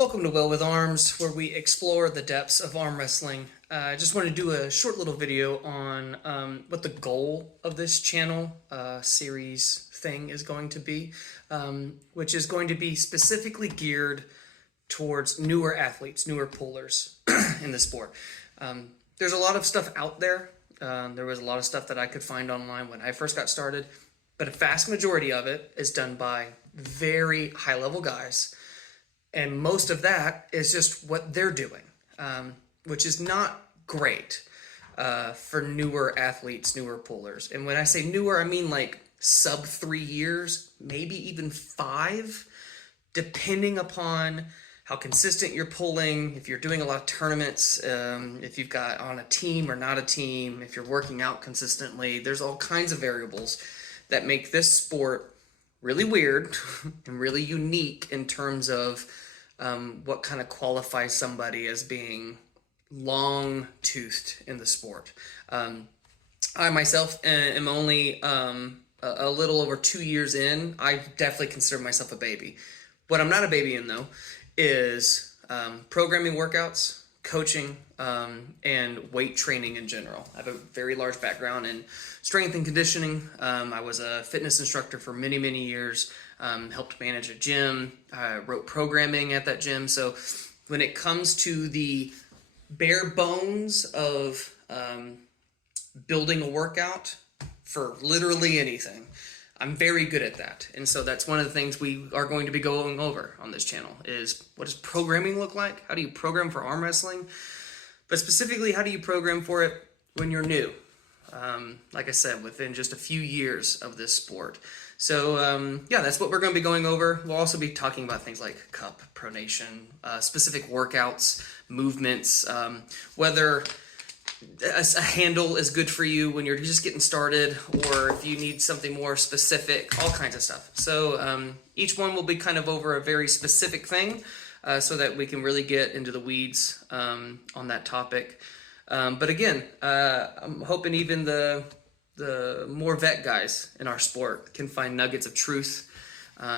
Welcome to Will with Arms, where we explore the depths of arm wrestling. I just want to do a short little video on what the goal of this channel series thing is going to be, which is going to be specifically geared towards newer athletes, newer pullers in the sport. There's a lot of stuff out there. There was a lot of stuff that I could find online when I first got started, but a vast majority of it is done by very high-level guys. And most of that is just what they're doing, which is not great for newer athletes, newer pullers. And when I say newer, I mean like sub 3 years, maybe even 5, depending upon how consistent you're pulling, if you're doing a lot of tournaments, if you've got on a team or not a team, if you're working out consistently. There's all kinds of variables that make this sport really weird and really unique in terms of what kind of qualifies somebody as being long-toothed in the sport. I myself am only a little over 2 years in. I definitely consider myself a baby. What I'm not a baby in, though, is programming workouts, coaching, and weight training in general. I have a very large background in strength and conditioning. I was a fitness instructor for many, many years, helped manage a gym, wrote programming at that gym. So when it comes to the bare bones of building a workout for literally anything, I'm very good at that. And so that's one of the things we are going to be going over on this channel is what does programming look like? How do you program for arm wrestling? But specifically, how do you program for it when you're new? Like I said, within just a few years of this sport. So yeah, that's what we're going to be going over. We'll also be talking about things like cup, pronation, specific workouts, movements, whether a handle is good for you when you're just getting started, or if you need something more specific, all kinds of stuff. So each one will be kind of over a very specific thing so that we can really get into the weeds on that topic. But again, I'm hoping even the more vet guys in our sport can find nuggets of truth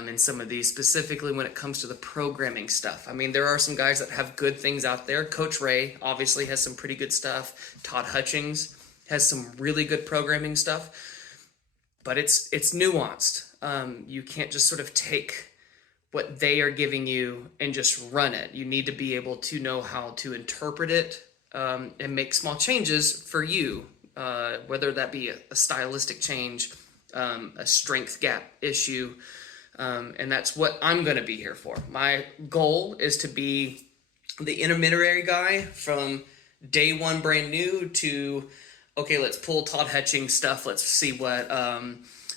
in some of these, specifically when it comes to the programming stuff. I mean, there are some guys that have good things out there. Coach Ray obviously has some pretty good stuff. Todd Hutchings has some really good programming stuff, but it's nuanced. You can't just sort of take what they are giving you and just run it. You need to be able to know how to interpret it and make small changes for you, whether that be a stylistic change, a strength gap issue, and that's what I'm going to be here for. My goal is to be the intermediary guy from day one brand new to, okay, let's pull Todd Hutchings stuff. Let's see what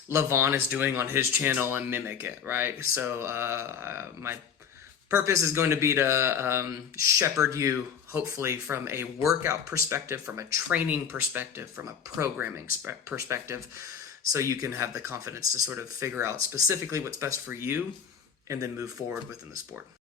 Levon is doing on his channel and mimic it, right? So my purpose is going to be to shepherd you, hopefully, from a workout perspective, from a training perspective, from a programming perspective, so you can have the confidence to sort of figure out specifically what's best for you and then move forward within the sport.